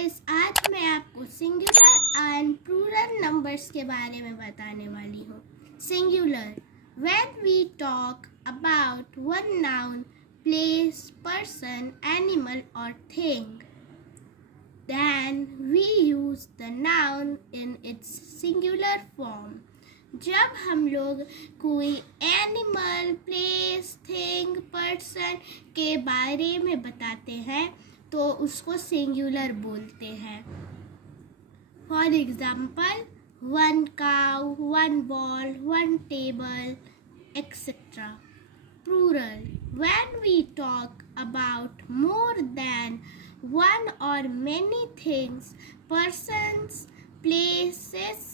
Guys, आज मैं आपको सिंगुलर एंड प्लूरल नंबर्स के बारे में बताने वाली हूँ। Singular, when we talk about one noun, place, person, animal or thing, then we use the noun in its singular form. जब हम लोग कोई एनिमल, प्लेस, थिंग, पर्सन के बारे में बताते हैं तो उसको सिंगुलर बोलते हैं। For example, one cow, one ball, one table, etcetera. Plural, when we talk about more than one or many things, persons, places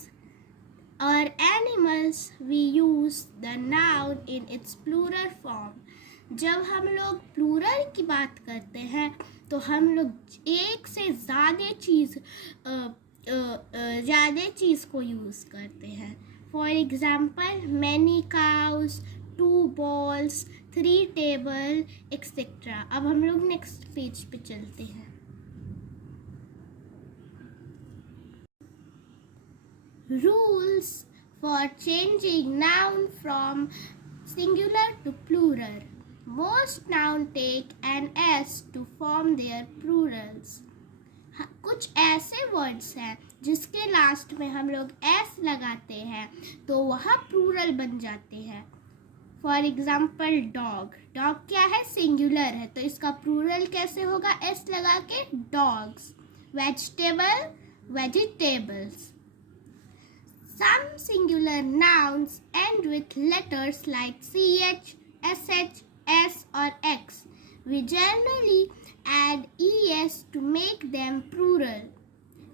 or animals, we use the noun in its plural form. जब हम लोग plural की बात करते हैं तो हम लोग एक से ज़्यादा चीज़ को यूज़ करते हैं। For example, many cows, 2 balls, 3 table, etcetera. अब हम लोग नेक्स्ट पेज पे चलते हैं। Rules for changing noun from singular to plural. Most noun take an S to form their plurals. कुछ ऐसे वर्ड्स हैं जिसके लास्ट में हम लोग एस लगाते हैं तो वह प्लूरल बन जाते हैं। For example, dog. डॉग क्या है? सिंगुलर है, तो इसका प्लूरल कैसे होगा? एस लगा के, dogs. Vegetable, vegetables. Some singular nouns end with letters like CH, SH, S or X. We generally add ES to make them plural.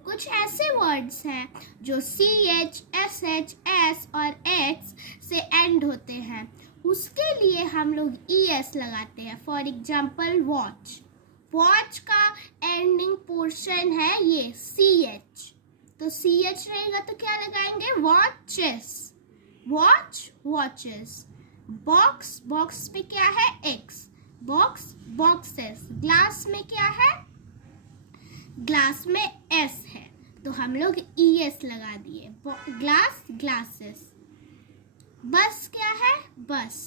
कुछ ऐसे वर्ड्स हैं जो CH, SH, S और X से एंड होते हैं, उसके लिए हम लोग ES लगाते हैं। For example, watch. वॉच का एंडिंग पोर्शन है ये CH, तो CH रहेगा तो क्या लगाएंगे? Watches. Watch, watches. Box, box पे क्या है? X। Box, boxes. ग्लास में क्या है? ग्लास में S है, तो हम लोग ES लगा दिए। Glass, glasses. बस क्या है? बस।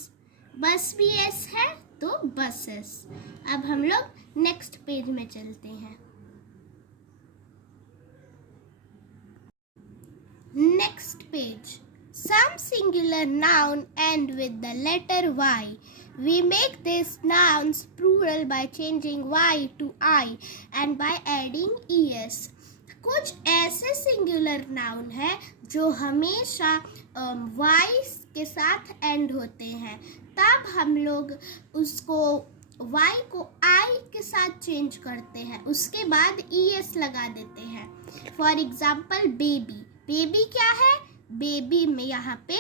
बस भी S है तो बसेस। अब हम लोग नेक्स्ट पेज में चलते हैं। Next page. Some singular noun end with the letter Y. We make these nouns plural by changing Y to I and by adding ES. कुछ ऐसे सिंगुलर नाउन है जो हमेशा Y के साथ एंड होते हैं, तब हम लोग उसको Y को I के साथ चेंज करते हैं, उसके बाद ES लगा देते हैं। For example, baby. बेबी क्या है? बेबी में यहाँ पे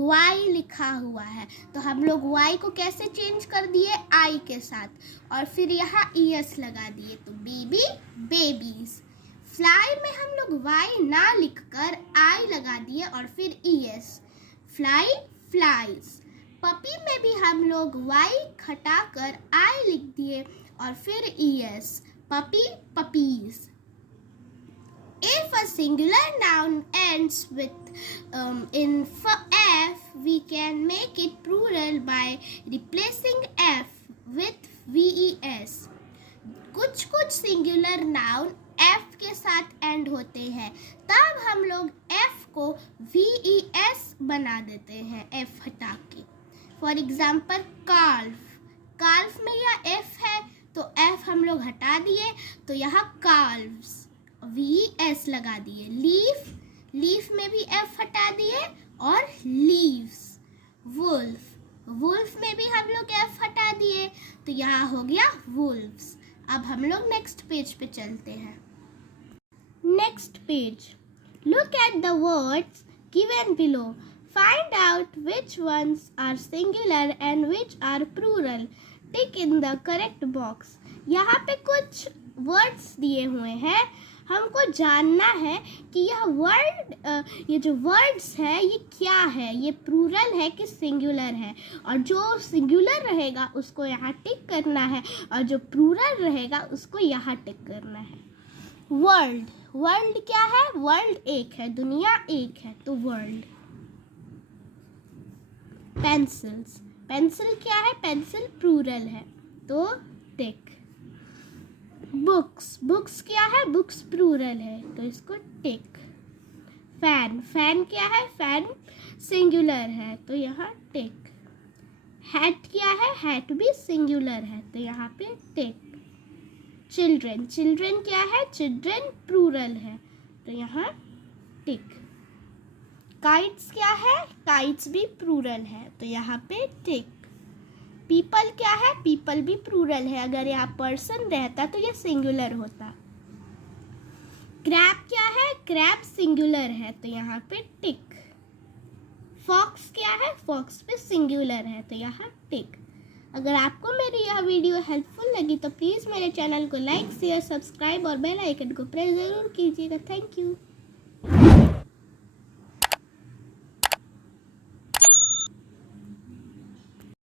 Y लिखा हुआ है, तो हम लोग Y को कैसे चेंज कर दिए? I के साथ, और फिर यहाँ ES लगा दिए, तो बेबी, बेबीज। फ्लाई में हम लोग Y ना लिखकर I लगा दिए और फिर ES, फ्लाई, फ्लाइज। पपी में भी हम लोग Y हटाकर I लिख दिए और फिर ES, puppy, puppies. If a singular noun ends with F, we can make it plural by replacing F with VES. कुछ सिंगुलर नाउन F के साथ एंड होते हैं, तब हम लोग F को VES बना देते हैं, F हटा के। For example, काल्फ। काल्फ में यह F है तो F हम लोग हटा दिए, तो यहाँ काल्व्स, VES लगा दिए। लीफ, लीफ में भी F हटा दिए और लीव्स। वुल्फ, वुल्फ में भी हम लोग F हटा दिए, तो यहाँ हो गया वुल्व्स। अब हम लोग नेक्स्ट पेज पे चलते हैं। Next page. Look at the words given below. Find out which ones are singular and which are plural. Tick in the correct box. यहाँ पे कुछ वर्ड्स दिए हुए हैं, हमको जानना है कि ये जो वर्ड्स है ये क्या है, ये प्लूरल है कि सिंगुलर है, और जो सिंगुलर रहेगा उसको यहाँ टिक करना है और जो प्लूरल रहेगा उसको यहाँ टिक करना है। वर्ल्ड, वर्ल्ड क्या है? वर्ल्ड एक है, दुनिया एक है, तो वर्ल्ड। पेंसिल्स, पेंसिल क्या है? पेंसिल प्लूरल है, तो टिक। बुक्स, बुक्स क्या है? बुक्स प्लूरल है, तो इसको टिक। फैन, फैन क्या है? फैन सिंगुलर है, तो यहाँ टिक। हैट क्या है? हैट भी सिंगुलर है, तो यहाँ पे टिक। चिल्ड्रन, चिल्ड्रन क्या है? चिल्ड्रन प्लूरल है, तो यहाँ टिक। काइट्स क्या है? काइट्स भी प्लूरल है, तो यहाँ पे टिक। पीपल क्या है? पीपल भी प्लूरल है, अगर यहाँ पर्सन रहता तो यह सिंगुलर होता। क्रैब क्या है? क्रैब सिंगुलर है, तो यहाँ पे टिक। फॉक्स क्या है? फॉक्स पे सिंगुलर है, तो यहाँ टिक। अगर आपको मेरी यह वीडियो हेल्पफुल लगी तो प्लीज़ मेरे चैनल को लाइक, शेयर, सब्सक्राइब और बेल आइकन को प्रेस ज़रूर कीजिएगा। Thank you.